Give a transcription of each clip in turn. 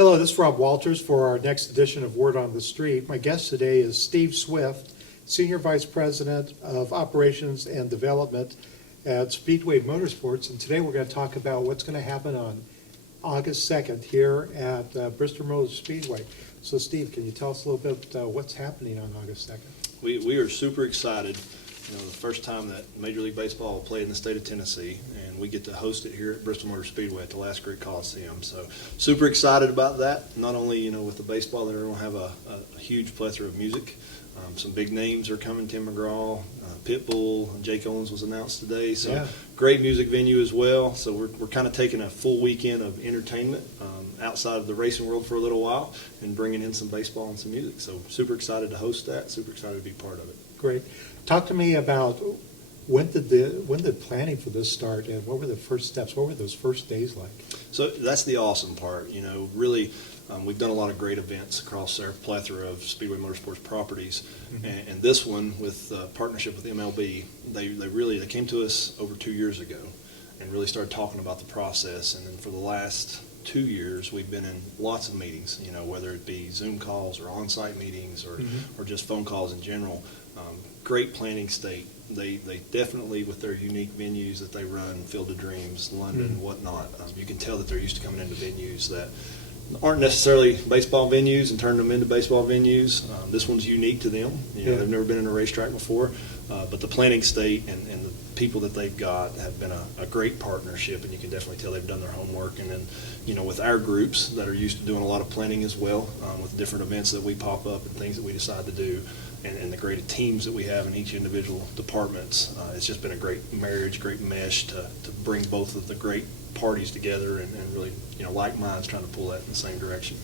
Hello, this is Rob Walters for our next edition of Word on the Street. My guest today is Steve Swift, Senior Vice President of Operations and Development at Speedway Motorsports. And today we're going to talk about what's going to happen on August 2nd here at Bristol Motor Speedway. So Steve, can you tell us a little bit what's happening on August 2nd? We are super excited. You know, the first time that Major League Baseball will play in the state of Tennessee, and we get to host it here at Bristol Motor Speedway at the Last Great Coliseum. So super excited about that. Not only, you know, with the baseball, they're going to have a huge plethora of music. Some big names are coming, Tim McGraw, Pitbull, Jake Owens was announced today. So yeah. Great music venue as well. So we're kind of taking a full weekend of entertainment outside of the racing world for a little while and bringing in some baseball and some music. So super excited to host that, super excited to be part of it. Great. Talk to me about when did planning for this start, and what were the first steps? What were those first days like? So that's the awesome part. You know, really, we've done a lot of great events across our plethora of Speedway Motorsports properties, and this one with partnership with MLB, they came to us over 2 years ago and really started talking about the process, and then for the last 2 years we've been in lots of meetings, you know, whether it be Zoom calls or on-site meetings or just phone calls in general. Great planning state. They definitely, with their unique venues that they run, Field of Dreams, London, whatnot, you can tell that they're used to coming into venues that aren't necessarily baseball venues and turning them into baseball venues. This one's unique to them. You know, they've never been in a racetrack before, but the planning state and the people that they've got have been a great partnership, and you can definitely tell they've done their homework. And then, you know, with our groups that are used to doing a lot of planning as well, with different events that we pop up and things that we decide to do, and the great teams that we have in each individual departments, it's just been a great marriage, great mesh to bring both of the great parties together and really, you know, like minds trying to pull that in the same direction.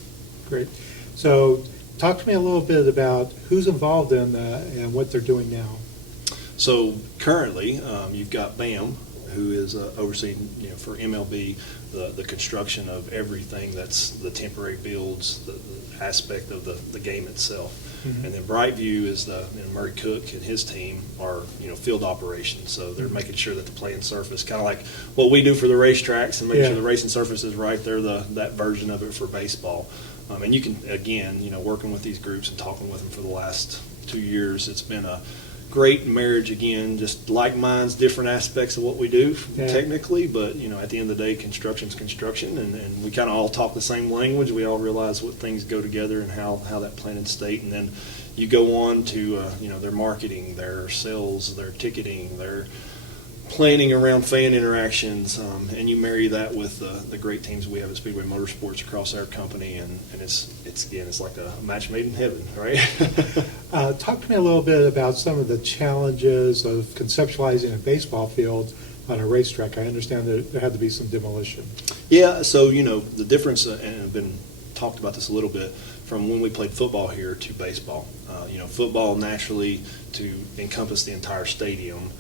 Great. So talk to me a little bit about who's involved in and what they're doing now. So currently, you've got BAM, who is overseeing, you know, for MLB, the construction of everything that's the temporary builds, the aspect of the game itself. And then Brightview is Murray Cook and his team are, you know, field operations. So they're making sure that the playing surface, kind of like what we do for the racetracks, and making sure the racing surface is right. They're that version of it for baseball. And you can, again, you know, working with these groups and talking with them for the last 2 years, it's been a great marriage. Again, just like minds, different aspects of what we do technically, but, you know, at the end of the day, construction's construction, and we kind of all talk the same language. We all realize what things go together and how that planning state, and then you go on to you know, their marketing, their sales, their ticketing, their planning around fan interactions, and you marry that with the great teams we have at Speedway Motorsports across our company, and it's like a match made in heaven, right? Talk to me a little bit about some of the challenges of conceptualizing a baseball field on a racetrack. I understand that there had to be some demolition. Yeah, so, you know, the difference, and I've been talked about this a little bit, from when we played football here to baseball. You know, football naturally to encompass the entire stadium,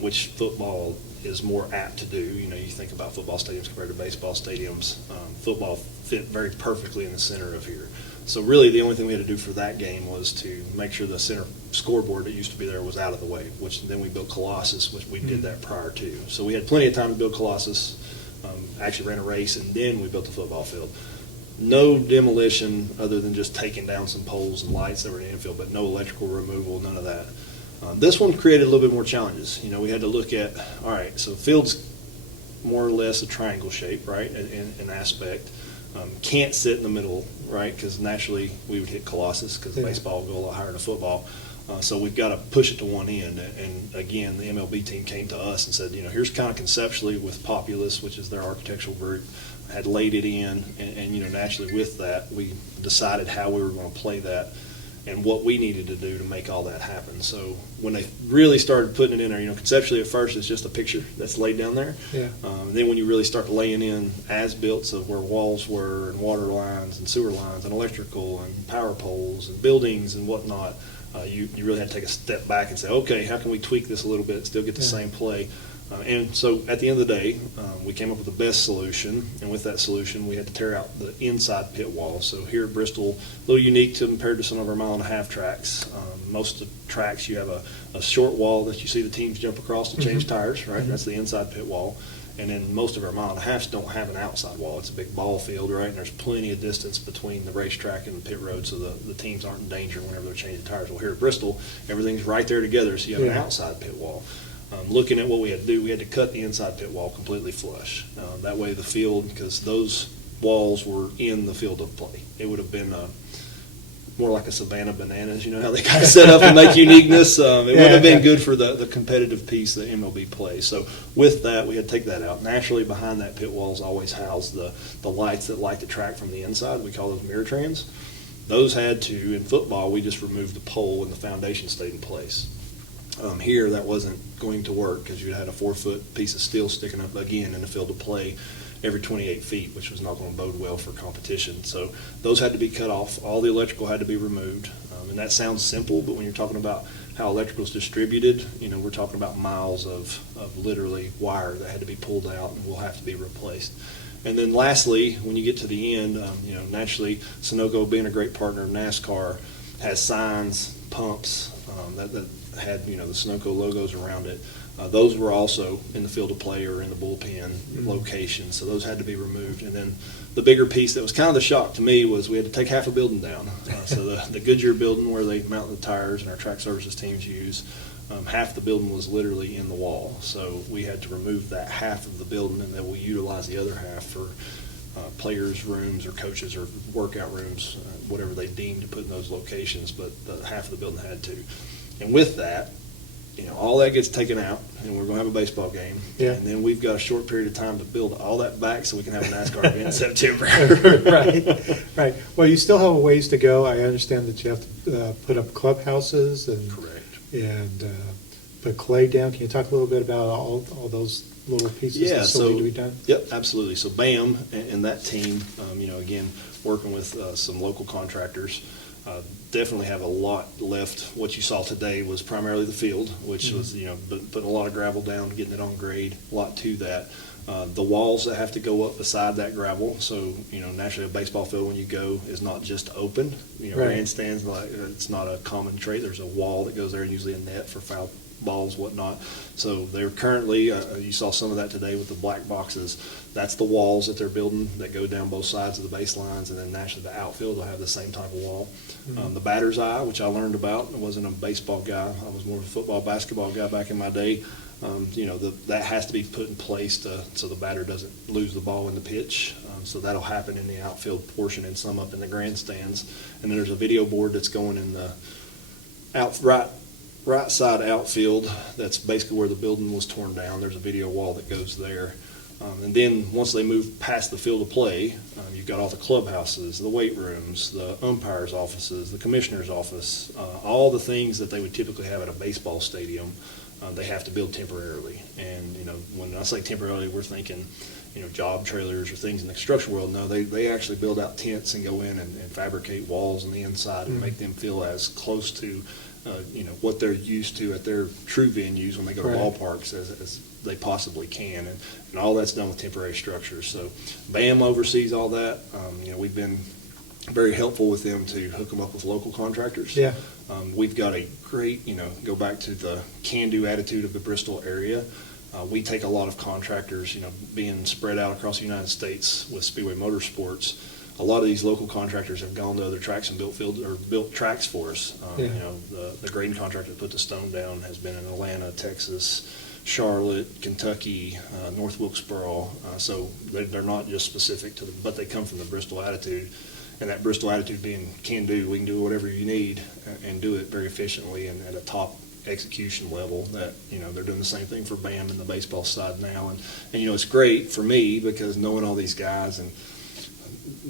which football is more apt to do. You know, you think about football stadiums compared to baseball stadiums. Football fit very perfectly in the center of here. So really the only thing we had to do for that game was to make sure the center scoreboard that used to be there was out of the way, which then we built Colossus, which we did that prior to. So we had plenty of time to build Colossus, actually ran a race, and then we built the football field. No demolition other than just taking down some poles and lights that were in the infield, but no electrical removal, none of that. This one created a little bit more challenges. You know, we had to look at, all right, so field's more or less a triangle shape, right, in aspect. Can't sit in the middle, right, because naturally we would hit Colossus because baseball will go a lot higher than football. So we've got to push it to one end. And again, the MLB team came to us and said, you know, here's kind of conceptually with Populous, which is their architectural group, had laid it in, and you know, naturally with that, we decided how we were going to play that and what we needed to do to make all that happen. So when they really started putting it in there, you know, conceptually at first it's just a picture that's laid down there. And then when you really start laying in as-builts of where walls were and water lines and sewer lines and electrical and power poles and buildings and whatnot, you really had to take a step back and say, okay, how can we tweak this a little bit, still get the same play? And so at the end of the day, we came up with the best solution, and with that solution we had to tear out the inside pit wall. So here at Bristol, a little unique compared to some of our mile-and-a-half tracks. Most of the tracks you have a short wall that you see the teams jump across to change tires, right? That's the inside pit wall. And then most of our mile and a halves don't have an outside wall. It's a big ball field, right? And there's plenty of distance between the racetrack and the pit road, so the teams aren't in danger whenever they're changing tires. Well, here at Bristol, everything's right there together, so you have an outside pit wall. Looking at what we had to do, we had to cut the inside pit wall completely flush. That way the field, because those walls were in the field of play, it would have been more like a Savannah Bananas, you know how they kind of set up and make uniqueness. It wouldn't have been good for the competitive piece that MLB plays. So with that, we had to take that out. Naturally, behind that pit walls always house the lights that light the track from the inside. We call those mirror trans. Those had to, in football, we just removed the pole and the foundation stayed in place. Here, that wasn't going to work because you had a 4-foot piece of steel sticking up again in the field of play every 28 feet, which was not going to bode well for competition. So those had to be cut off. All the electrical had to be removed. And that sounds simple, but when you're talking about how electrical is distributed, you know, we're talking about miles of literally wire that had to be pulled out and will have to be replaced. And then lastly, when you get to the end, you know, naturally, Sunoco, being a great partner of NASCAR, has signs, pumps that had, you know, the Sunoco logos around it. Those were also in the field of play or in the bullpen location, so those had to be removed. And then the bigger piece that was kind of the shock to me was we had to take half a building down. So the Goodyear building where they mount the tires and our track services teams use, half the building was literally in the wall. So we had to remove that half of the building, and then we utilize the other half for players' rooms or coaches or workout rooms, whatever they deemed to put in those locations, but half of the building had to. And with that, you know, all that gets taken out, and we're going to have a baseball game. Yeah. And then we've got a short period of time to build all that back so we can have a NASCAR event in September. Right. Well, you still have a ways to go. I understand that you have to put up clubhouses and put clay down. Can you talk a little bit about all those little pieces that still need to be done? Yep, absolutely. So BAM and that team, you know, again, working with some local contractors, definitely have a lot left. What you saw today was primarily the field, which was, you know, putting a lot of gravel down, getting it on grade, a lot to that. The walls that have to go up beside that gravel. So, you know, naturally a baseball field when you go is not just open. You know, grandstands, like, it's not a common trait. There's a wall that goes there, and usually a net for foul balls, whatnot. So they're currently, you saw some of that today with the black boxes. That's the walls that they're building that go down both sides of the baselines, and then naturally the outfield will have the same type of wall. The batter's eye, which I learned about, I wasn't a baseball guy. I was more of a football, basketball guy back in my day. You know, that has to be put in place so the batter doesn't lose the ball in the pitch. So that'll happen in the outfield portion and some up in the grandstands. And then there's a video board that's going in the right side outfield. That's basically where the building was torn down. There's a video wall that goes there. And then once they move past the field of play, you've got all the clubhouses, the weight rooms, the umpires' offices, the commissioner's office, all the things that they would typically have at a baseball stadium. They have to build temporarily. And, you know, when I say temporarily, we're thinking, you know, job trailers or things in the construction world. No, they actually build out tents and go in and fabricate walls on the inside and make them feel as close to, you know, what they're used to at their true venues when they go to ballparks as they possibly can. And all that's done with temporary structures. So BAM oversees all that. You know, we've been very helpful with them to hook them up with local contractors. Yeah. We've got a great, you know, go back to the can-do attitude of the Bristol area. We take a lot of contractors, you know, being spread out across the United States with Speedway Motorsports. A lot of these local contractors have gone to other tracks and built tracks for us. You know, the grading contractor that put the stone down has been in Atlanta, Texas, Charlotte, Kentucky, North Wilkesboro. So they're not just specific to but they come from the Bristol attitude. And that Bristol attitude being can do, we can do whatever you need and do it very efficiently and at a top execution level. That, you know, they're doing the same thing for BAM and the baseball side now. And you know, it's great for me because knowing all these guys and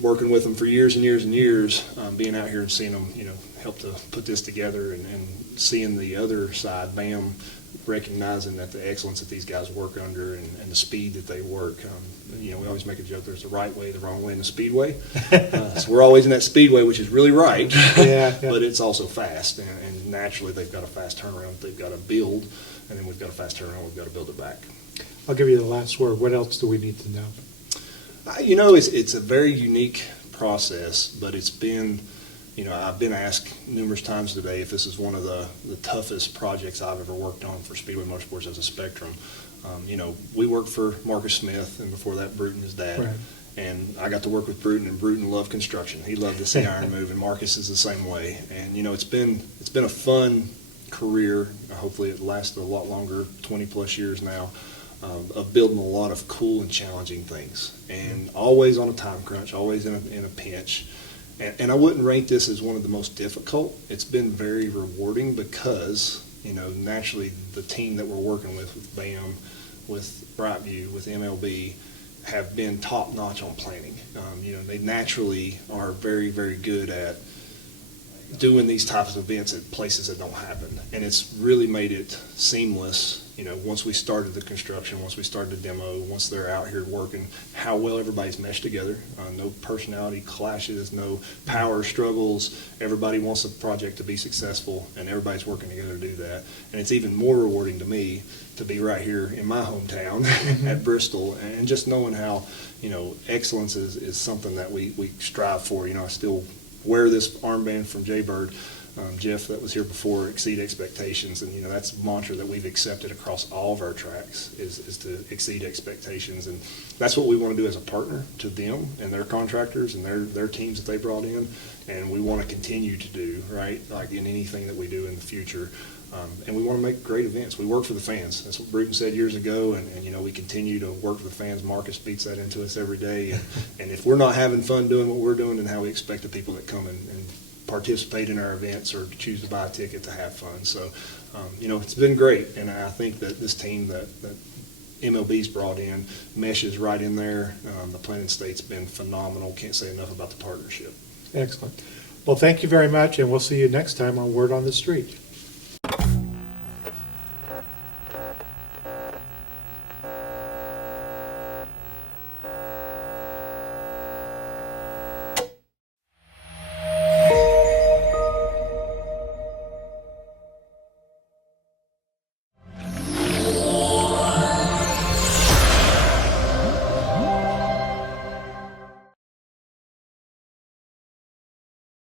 working with them for years and years and years, being out here and seeing them, you know, help to put this together and seeing the other side, BAM, recognizing that the excellence that these guys work under and the speed that they work. You know, we always make a joke, there's the right way, the wrong way in the Speedway. So we're always in that Speedway, which is really right, but it's also fast. And naturally, they've got a fast turnaround they've got to build, and then we've got a fast turnaround, we've got to build it back. I'll give you the last word. What else do we need to know? You know, it's a very unique process, but it's been, you know, I've been asked numerous times today if this is one of the toughest projects I've ever worked on for Speedway Motorsports as a spectrum. We worked for Marcus Smith, and before that, Bruton, his dad. Right. And I got to work with Bruton, and Bruton loved construction. He loved to see iron move, and Marcus is the same way. And it's been a fun career. Hopefully, it lasted a lot longer, 20+ years now, of building a lot of cool and challenging things, and always on a time crunch, always in a pinch. And I wouldn't rate this as one of the most difficult. It's been very rewarding because naturally the team that we're working with BAM, with Brightview, with MLB, have been top notch on planning. They naturally are very, very good at doing these types of events at places that don't happen. And it's really made it seamless, once we started the construction, once we started the demo, once they're out here working, how well everybody's meshed together. No personality clashes, no power struggles. Everybody wants the project to be successful, and everybody's working together to do that. And it's even more rewarding to me to be right here in my hometown at Bristol, and just knowing how, excellence is something that we strive for. I still wear this armband from Jaybird, Jeff, that was here before, exceed expectations, and that's a mantra that we've accepted across all of our tracks is to exceed expectations, and that's what we want to do as a partner to them and their contractors and their teams that they brought in, and we want to continue to do, right, like in anything that we do in the future. And we want to make great events. We work for the fans. That's what Bruton said years ago, and we continue to work for the fans. Marcus beats that into us every day, and if we're not having fun doing what we're doing, then how we expect the people that come and participate in our events or choose to buy a ticket to have fun. So, it's been great, and I think that this team that MLB's brought in meshes right in there. The planning state's been phenomenal. Can't say enough about the partnership. Excellent. Well, thank you very much, and we'll see you next time on Word on the Street.